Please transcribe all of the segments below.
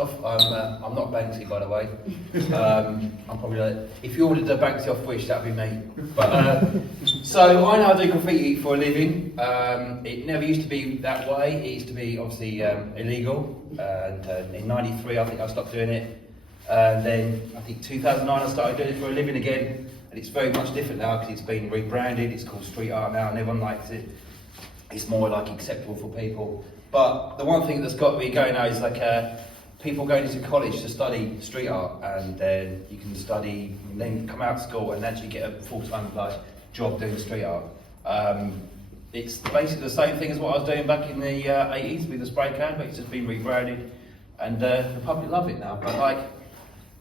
off. I'm not Banksy, by the way. I'm probably like, if you ordered a Banksy off Wish, that'd be me. But so I now do graffiti for a living. It never used to be that way. It used to be obviously illegal. And in '93, I think I stopped doing it. And then I think 2009, I started doing it for a living again. And it's very much different now because it's been rebranded. It's called street art now, and everyone likes it. It's more like acceptable for people. But the one thing that's got me going now is like people going into college to study street art, and then you can study, and then come out of school and actually get a full-time job doing street art. It's basically the same thing as what I was doing back in the 80s with the spray can, but it's just been rebranded, and the public love it now. But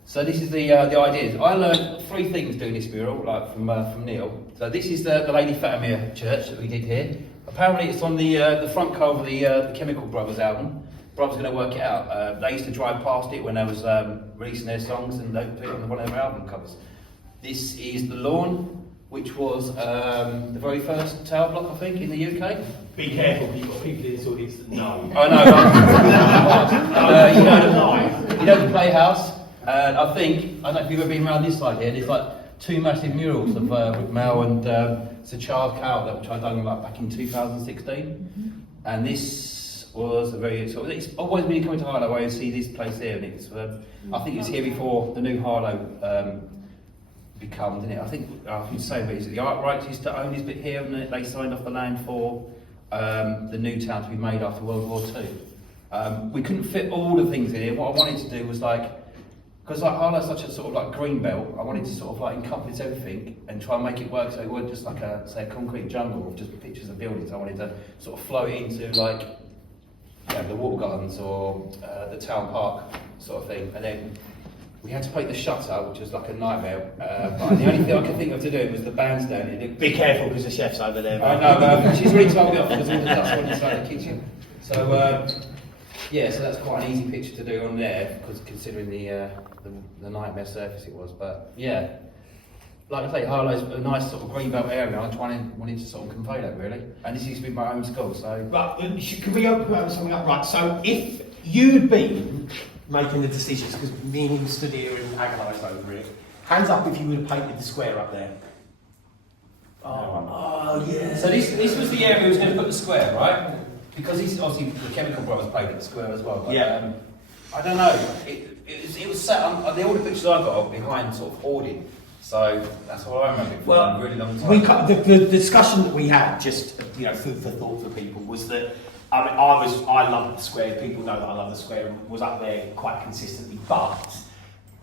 so this is the ideas. I learned 3 things doing this mural, from Neil. So this is the Lady Fatimia church that we did here. Apparently it's on the front cover of the Chemical Brothers album. Brothers going to work it out. They used to drive past it when they was releasing their songs, and they put it on one of their album covers. This is the lawn, which was the very first tower block, I think, in the UK. Be careful, you've got people in this audience that know. I know. You know the Playhouse, and I don't know if you've ever been around this side here. There's like 2 massive murals of Rick Mel and Sir Charles Cowell, which I done back in 2016, and this was a very it's always when you come to Harlow, I see this place here, and it's I think it was here before the new Harlow become, didn't it? I think the same, but is it the art rights used to own this bit here, and they signed off the land for the new town to be made after World War II. We couldn't fit all the things in here. What I wanted to do was because Harlow's such a sort of green belt, I wanted to sort of encompass everything and try and make it work so it wasn't just like a concrete jungle of just pictures of buildings. I wanted to sort of flow it into the water gardens or the town park sort of thing. And then we had to paint the shutter, which was like a nightmare. But the only thing I could think of to do was the bandstand. Be careful because the chef's over there. I know, she's really told me off because all the dust went inside the kitchen. So yeah, so that's quite an easy picture to do on there, because considering the nightmare surface it was. But yeah, like I say, Harlow's a nice sort of greenbelt area. I wanted to sort of convey that really, and this used to be my home school. So, right, can we open something up? Right, so if you'd been making the decisions, because me and you stood here and agonised over it, hands up if you would have painted the square up there. Oh yeah. So this was the area we was going to put the square, right? Because obviously the Chemical Brothers played at the square as well. But, yeah. I don't know. It was set on all the pictures I got behind sort of hoarding. So that's what I remember for a really long time. The discussion that we had, just food for thought for people, was that I love the square. People know that I love the square and was up there quite consistently, but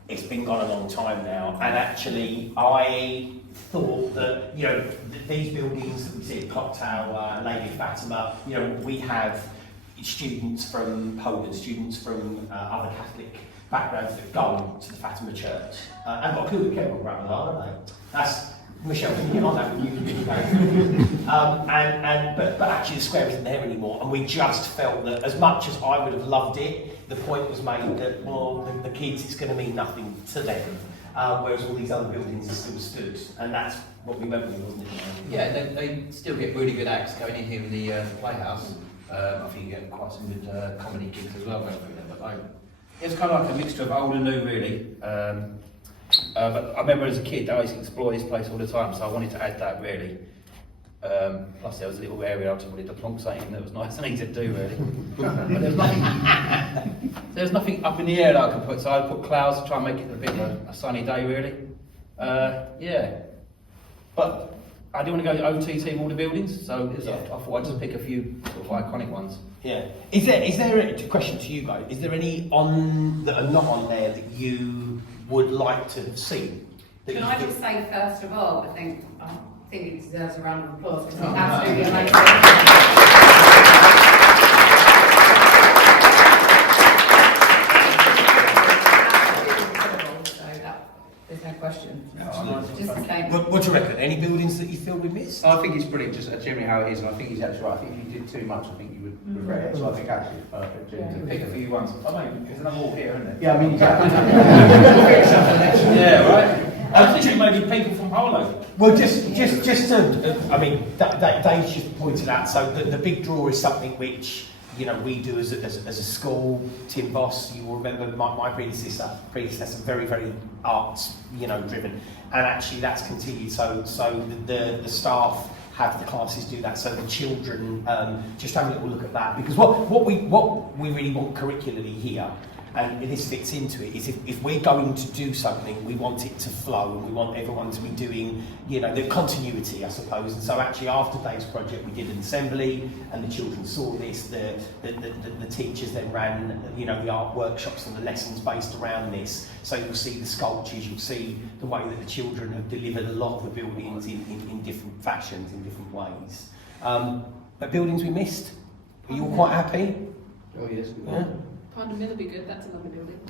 it's been gone a long time now. And actually, I thought that these buildings that we see, Clock Tower, Lady Fatima, we have students from Poland, students from other Catholic backgrounds that go to the Fatima Church and got killed with chemical brothers, aren't they? That's Michelle, can you get on that when you but actually the square isn't there anymore, and we just felt that as much as I would have loved it, the point was made that the kids, it's going to mean nothing to them, whereas all these other buildings are still stood, and that's what we went with, wasn't it? Yeah, they still get really good acts going in here in the Playhouse. I think you get quite some good comedy gigs as well going through there, but it's kind of like a mixture of old and new really. But I remember as a kid I used to explore this place all the time, so I wanted to add that really. Plus there was a little area I just wanted to plonk something that was nice and easy to do really. But there's nothing up in the air that I could put, so I put clouds to try and make it a bit of a sunny day really. Yeah, but I didn't want to go OTT with all the buildings, so I thought I'd just pick a few sort of iconic ones. Yeah. Is there a question to you guys? Is there any that are not on there that you would like to have seen? Can I just say first of all, I think it deserves a round of applause because it's absolutely amazing. There's no question. Just the same. What do you reckon? Any buildings that you feel we missed? I think it's brilliant, just generally how it is, and I think he's actually right. I think if you did too much, I think you would regret it. So I think actually it's perfect to pick a few ones. I mean, there's another wall here, isn't there? Yeah, I mean, exactly. Yeah, right. I was thinking maybe people from Harlow. Well, just to, I mean, Dave's just pointed out, so the big draw is something which we do as a school. Tim Boss, you will remember my predecessor, very, very arts, driven, and actually that's continued. So the staff have the classes do that, so the children just have a little look at that, because what we really want curricularly here, and this fits into it, is if we're going to do something, we want it to flow, and we want everyone to be doing, the continuity, I suppose. And so actually after Dave's project, we did an assembly, and the children saw this. The teachers then ran, the art workshops and the lessons based around this. So you'll see the sculptures, you'll see the way that the children have delivered a lot of the buildings in different fashions, in different ways. But buildings we missed. Are you all quite happy? Oh yes. Yeah. Pond Mill will be good, that's another building.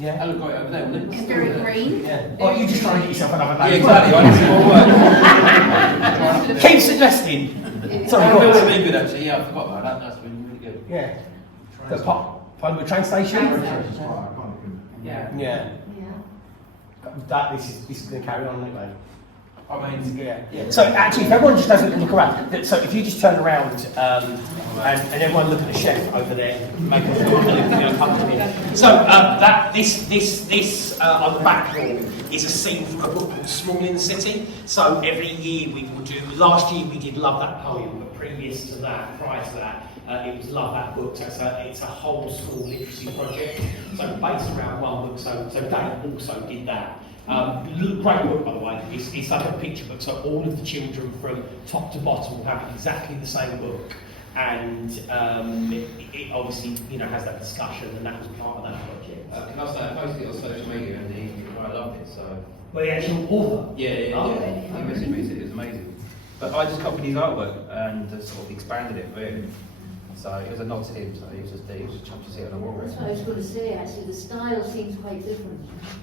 Yeah. I look right over there, wouldn't it? It's very green. Yeah. Oh, you just trying to get yourself another Yeah, day. exactly. I need some more work. Keep suggesting. Sorry, I go feel on. really good actually. Yeah, I forgot about that. That's been really good. Yeah. The Pinewood train station. Yeah. Yeah. This is going to carry on, isn't it? I mean, Yeah. So actually, if everyone just has a little look around, so if you just turn around and everyone look at the chef over there, make them feel comfortable. So this on the back wall is a scene from a book called Small in the City. So every year we will do. Last year we did Love That Poem, but prior to that, it was Love That Book. So it's a whole school literacy project. So based around one book. So Dave also did that. Great book, by the way. It's like a picture book, so all of the children from top to bottom will have exactly the same book, and it obviously has that discussion, and that was part of that project. can I say I posted it on social media and I loved it. So Well, the actual author. yeah. He messaged me, said it was amazing. But I just copied his artwork and sort of expanded it really. So it was a nod to him. So he was just chucked his head on the wall. That's what I was going to say, actually. The style seems quite different.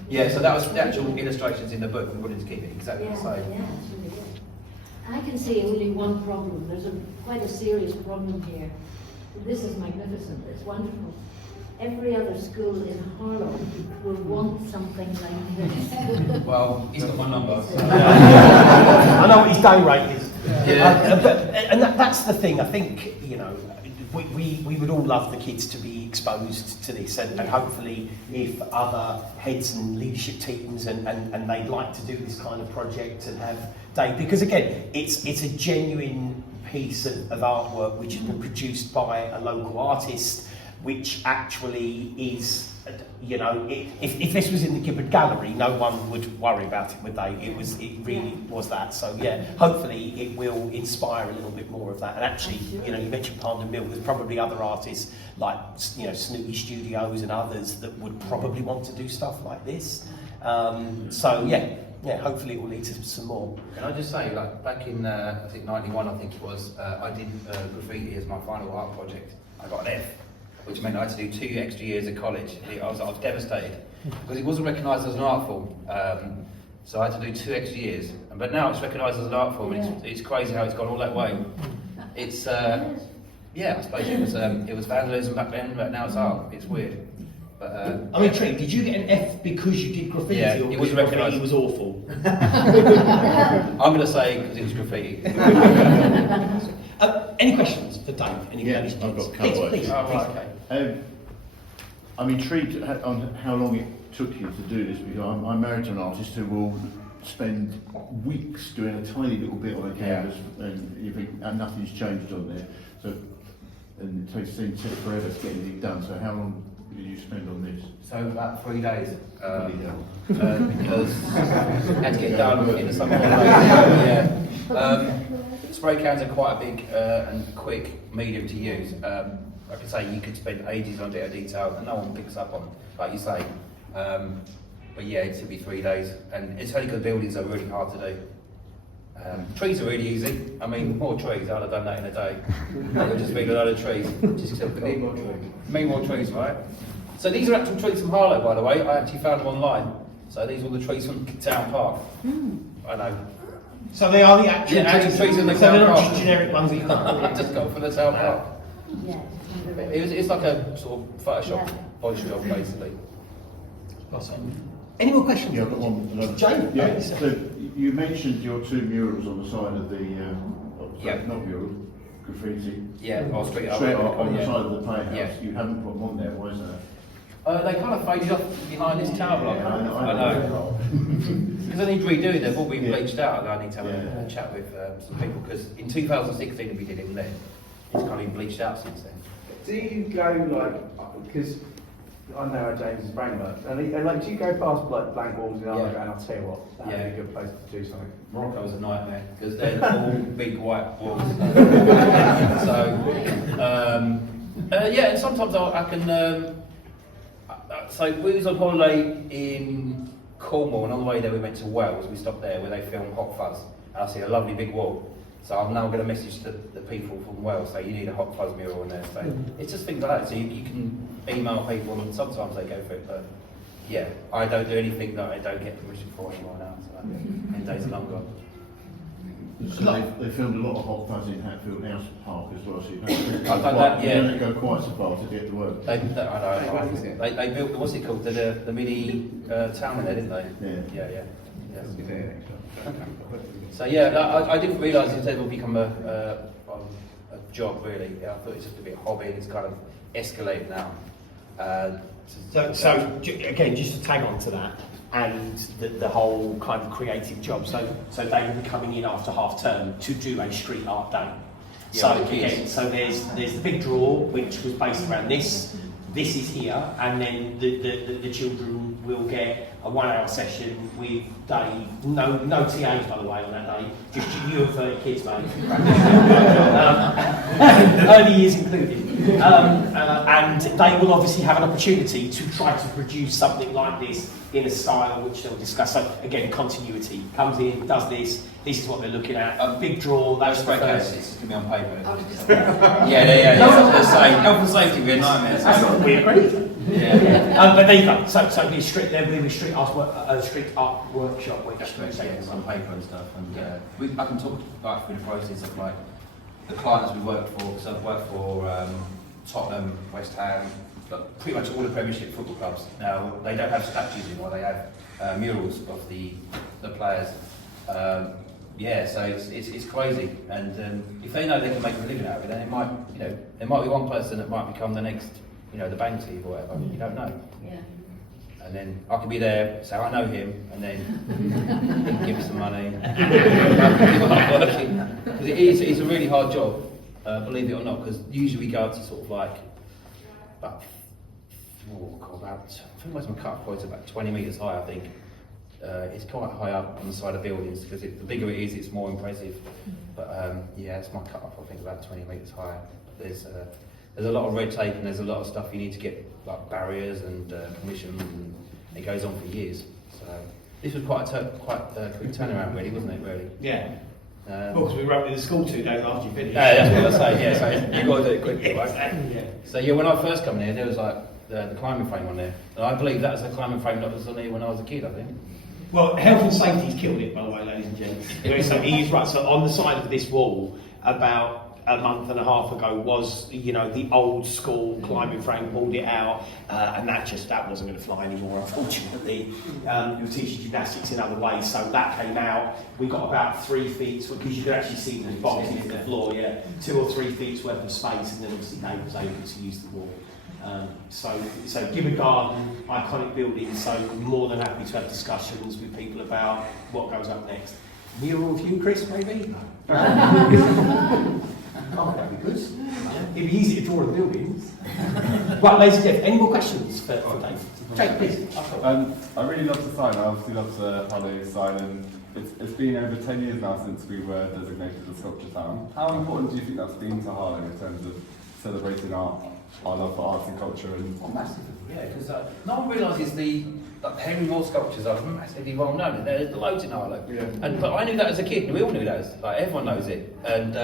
Yeah, so that was the actual illustrations in the book. We wanted to keep it exactly Yeah, the same. yeah, it's really good. I can see only one problem. There's quite a serious problem here. This is magnificent. It's wonderful. Every other school in Harlow will want something like this. Well, he's got my number. So. I know what his day rate is. Yeah. That's the thing. I think we would all love the kids to be exposed to this, and hopefully if other heads and leadership teams and they'd like to do this kind of project and have Dave, because again it's a genuine piece of artwork which has been produced by a local artist, which actually is, if this was in the Gibbard Gallery, no one would worry about it, would they? It really was that. So yeah, hopefully it will inspire a little bit more of that. And actually, you mentioned Pond Mill. There's probably other artists like Snooty Studios and others that would probably want to do stuff like this. So yeah, hopefully it will lead to some more. Can I just say, like back in I think '91, I think it was, I did graffiti as my final art project. I got an F, which meant I had to do 2 extra years of college. I was devastated because it wasn't recognised as an art form. So I had to do 2 extra years. But now it's recognised as an art form, and it's crazy how it's gone all that way. It's I suppose it was vandalism back then, but now it's art. It's weird. But I'm intrigued. Did you get an F because you did graffiti, Yeah, or it was because recognised. graffiti was awful? I'm going to say because it was graffiti. Any questions for Dave? Yeah, I've got a couple. Please. Oh, right, okay. I'm intrigued on how long it took you to do this, because I'm married to an artist who will spend weeks doing a tiny little bit on a canvas, and you think nothing's changed on there. So, and it seems to take forever to get anything done. So how long did you spend on this? So about 3 days. Bloody hell. Because I had to get done in the summer holidays. Spray cans are quite a big and quick medium to use. Like I say, you could spend ages on a bit of detail and no one picks up on, like you say. But yeah, it took me 3 days, and it's only because buildings are really hard to do. Trees are really easy. I mean, more trees, I'd have done that in a day. It would just be a load of trees. Just need more trees. Need more trees, right? So these are actual trees from Harlow, by the way. I actually found them online. So these are the trees from Town Park. I know. So they are the actual trees in the so town they're not park. just generic ones that you I just got for the Town Park. Yeah. It's like a sort of Photoshop body job, basically. Awesome. Any more questions? Yeah, I've got one. Jane? Yeah. So you mentioned your 2 murals on the side of the Yeah. not mural, graffiti. Yeah, or street art. Straight on the yeah. side of the playhouse. Yeah. You haven't put them on there, why is that? They kind of faded off behind this tower block. Yeah, I know. Because I need redoing, they've all been Yeah. bleached out, and I need to have Yeah. a chat with some people, because in 2016 we did it then, it's kind of been bleached out since then. Do you go like, because I know how James's brain works, and like, do you go past like blank walls in Harlow, Yeah. and I'll tell you what, that would Yeah. be a good place to do something. Morocco was a nightmare, because they're all big white walls. Yeah, and sometimes I can, so we was on holiday in Cornwall, and on the way there we went to Wales, we stopped there where they filmed Hot Fuzz, and I see a lovely big wall. So I'm now going to message the people from Wales, say you need a Hot Fuzz mural in there. So it's just things like that, so you can email people, and sometimes they go for it, but yeah, I don't do anything that I don't get permission for anymore now, so and days are long gone. So they filmed a lot of Hot Fuzz in Hatfield House Park as well, so you I've done that, yeah. don't go quite so far to get the work. They built, what's it called, the mini town in there, didn't they? Yeah. Yeah. So yeah, I didn't realise it would ever become a job really. I thought it was just a bit of hobby, and it's kind of escalated now. So again, just to tag on to that, and the whole kind of creative job. So they will be coming in after half term to do a street art day. Yeah, So with the kids. again, so there's the big draw, which was based around this. This is here, and then the children will get a 1 hour session with Dave. No TAs, by the way, on that day. Just you and 30 kids, mate. Early years included. And they will obviously have an opportunity to try to produce something like this in a style which they'll discuss. So again, continuity comes in, does this. This is what they're looking at. A big draw. Those That's spray the first. cases can be on paper. I was just Yeah. I was going to say, health and safety would be a nightmare. That's what we agree. Yeah. But there you go. So there will be a street art workshop which That's correct, yeah, on paper and stuff. And I can talk like through the process of like the clients we worked for. Because I've worked for Tottenham, West Ham, but pretty much all the Premiership football clubs. Now they don't have statues anymore; they have murals of the players. So it's crazy. And if they know they can make a living out of it, then it might, there might be one person that might become the next, the Banksy or whatever. You don't know. Yeah. And then I could be there, say I know him, and then give me some money. Because it's a really hard job, believe it or not. Because usually we go up to sort of like about I think most of my cut points are about 20 metres high. I think it's quite high up on the side of buildings because the bigger it is, it's more impressive. But it's my cut off. I think about 20 metres high. There's a lot of red tape and there's a lot of stuff you need to get, like barriers and permissions, and it goes on for years. So this was quite a quick turnaround, really, wasn't it? Really. Yeah. Well, because we wrote in the school 2 days after you finished. Yeah, that's what I say. Yeah, so you've got to do it quickly, right? Exactly, yeah. So yeah, when I first come here, there was like the climbing frame on there, and I believe that was the climbing frame that was on here when I was a kid. I think. Well, health and safety's killed it, by the way, ladies and gents. So he's right. So on the side of this wall, about a month and a half ago, was the old school climbing frame, pulled it out, and that wasn't going to fly anymore, unfortunately. You're teaching gymnastics in other ways, so that came out. We got about 3 feet, because you could actually see the boxes in the floor, 2 or 3 feet worth of space, and then obviously Dave was able to use the wall. So Gibbon Garden, iconic building, so more than happy to have discussions with people about what goes up next. Mural review, Chris, maybe? Oh, that'd be good. It'd be easy to draw the buildings. Right, ladies and gentlemen, any more questions for Dave? Jake, please. I really love the sign. I obviously love the Harlow sign, and it's been over 10 years now since we were designated a sculpture town. How important do you think that's been to Harlow in terms of celebrating our love for arts and culture? And Massively, yeah, because no one realises the Henry Moore sculptures are massively well known. There's loads in Harlow. Yeah. But I knew that as a kid, and we all knew that. Everyone knows it. And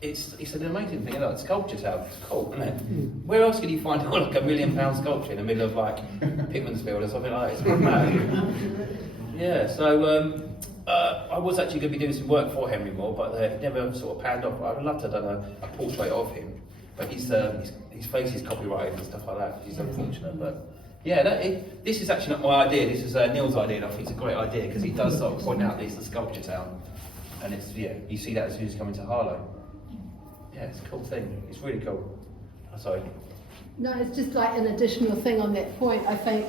it's an amazing thing. It's sculpture town. It's cool, isn't it? Where else can you find like £1 million sculpture in the middle of like Pitmansfield or something like that? It's pretty mad. Yeah. So I was actually going to be doing some work for Henry Moore, but it never sort of panned off. I would love to have done a portrait of him, but his face is copyrighted and stuff like that, which is unfortunate. But yeah, this is actually not my idea. This is Neil's idea, and I think it's a great idea because he does sort of point out this the sculpture town. and it's, yeah, you see that as soon as you come into Harlow. Yeah, it's a cool thing. It's really cool. Oh, sorry. No, it's just like an additional thing on that point. I think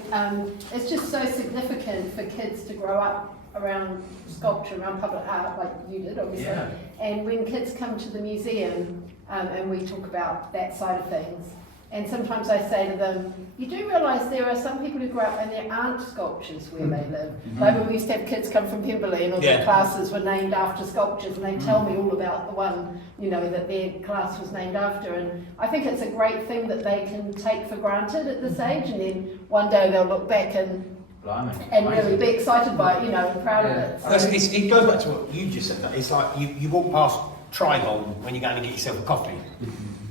it's just so significant for kids to grow up around sculpture, around public art, like you did, obviously. Yeah. And when kids come to the museum and we talk about that side of things, and sometimes I say to them, you do realise there are some people who grow up and there aren't sculptures where they live. Like when we used to have kids come from Pemberley and all their classes were named after sculptures, and they tell me all about the one, you know, that their class was named after. And I think it's a great thing that they can take for granted at this age, and then one day they'll look back and really be excited by it, you know, and proud of it. So it goes back to what you just said. It's like you walk past Trigon when you're going to get yourself a coffee,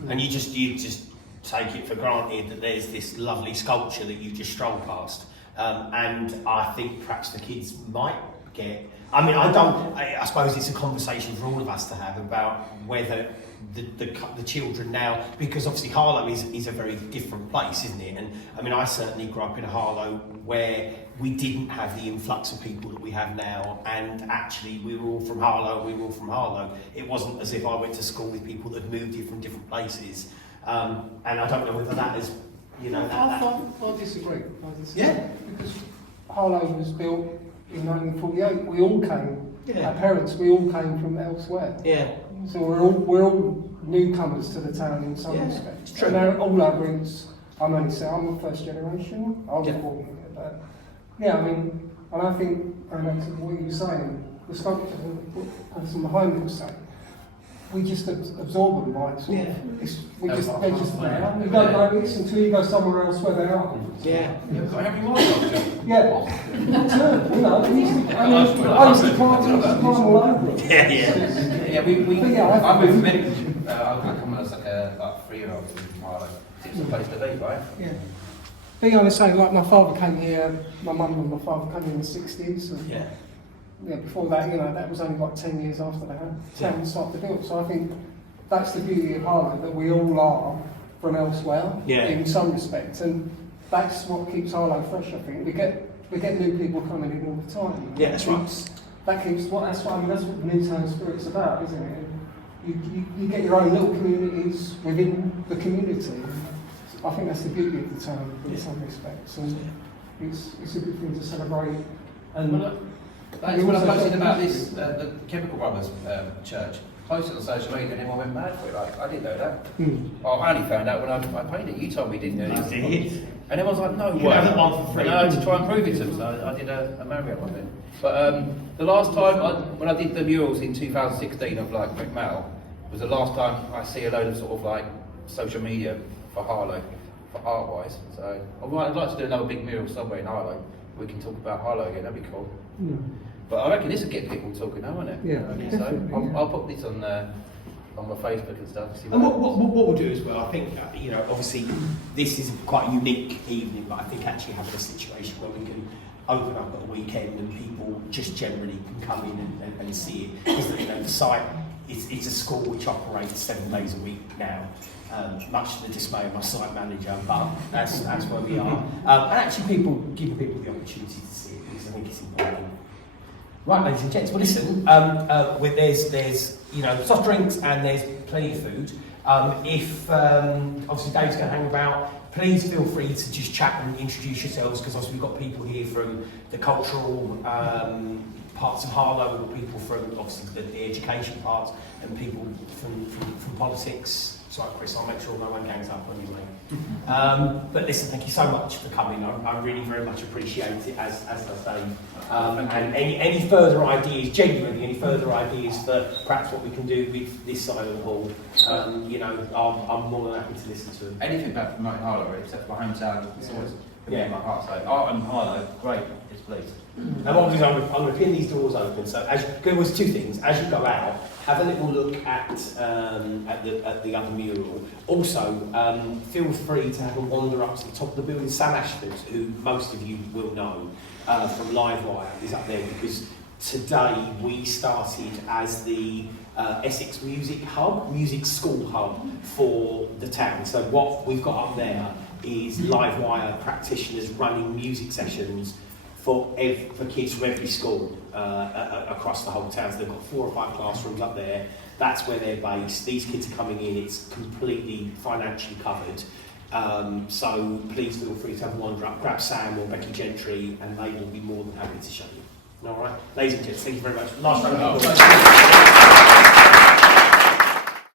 and you just take it for granted that there's this lovely sculpture that you just stroll past. And I think perhaps the kids might get. I mean, I suppose it's a conversation for all of us to have about whether the children now, because obviously Harlow is a very different place, isn't it? And I mean, I certainly grew up in Harlow where we didn't have the influx of people that we have now, and actually we were all from Harlow. It wasn't as if I went to school with people that moved here from different places. And I don't know whether that is, you know, I disagree. Yeah. Because Harlow was built in 1948. We all came. Our parents, we all came from elsewhere. Yeah. So we're all newcomers to the town in some respects. True. And all our roots, I'm a first generation. I was born here, but yeah, I mean, and I think, and that's what you were saying, the sculptures and the person behind it was saying, we just absorb them, right? So they're just there. We don't notice until you go somewhere else where they are. Yeah. Every morning. Yeah. You know, I used to climb all over it. Yeah, I moved from Edinburgh. I come as like a 3-year-old from Harlow. It's a place to be, right? Yeah. Being honest, like my father came here, my mum and my father came here in the 60s. And yeah, before that, you know, that was only like 10 years after the town started to build. So I think that's the beauty of Harlow, that we all are from elsewhere in some respects. And that's what keeps Harlow fresh, I think. We get new people coming in all the time. Yeah, that's right. That's what the new town spirit's about, isn't it? You get your own little communities within the community. I think that's the beauty of the town in some respects, and it's a good thing to celebrate. And that's what I posted about this, the Chemical Brothers church. Posted on social media and everyone went mad for it. Like, I didn't know that. I only found out when I paid it. You told me, didn't you? I did. And everyone's like, no way. You have it on for free. No, to try and prove it to them. So I did a Marriott of it. But the last time, when I did the murals in 2016 of like Mural, was the last time I see a load of sort of like social media for Harlow, for art-wise. So I'd like to do another big mural somewhere in Harlow. We can talk about Harlow again. That'd be cool. But I reckon this will get people talking now, won't it? Yeah. So I'll put this on my Facebook and stuff. See And what we'll do as well, I think, you know, obviously this is quite a unique evening, but I think actually having a situation where we can open up at a weekend and people just generally can come in and see it. Because, you know, the site, it's a school which operates 7 days a week now, much to the dismay of my site manager, but that's where we are. And actually giving people the opportunity to see it, because I think it's important. Right, ladies and gents, well listen, there's you know, soft drinks and there's plenty of food. If obviously Dave's going to hang about, please feel free to just chat and introduce yourselves, because obviously we've got people here from the cultural parts of Harlow, people from obviously the education parts, and people from politics. Sorry, Chris, I'll make sure no one gangs up on you, mate. But listen, thank you so much for coming. I really very much appreciate it, as I say. And any further ideas, genuinely, any further ideas for perhaps what we can do with this side of the hall, you know, I'm more than happy to listen to them. Anything about promoting Harlow, except for my hometown, it's always in my heart. So art and Harlow, great, yes please. And what I'm going to pin these doors open. So there was 2 things. As you go out, have a little look at the other mural. Also, feel free to have a wander up to the top of the building. Sam Ashford, who most of you will know from Livewire, is up there because today we started as the Essex Music Hub, Music School Hub for the town. So what we've got up there is Livewire practitioners running music sessions for kids from every school across the whole town. So they've got 4 or 5 classrooms up there. That's where they're based. These kids are coming in. It's completely financially covered. So please feel free to have a wander up, grab Sam or Becky Gentry, and they will be more than happy to show you. All right, ladies and gents, thank you very much. Last round of applause.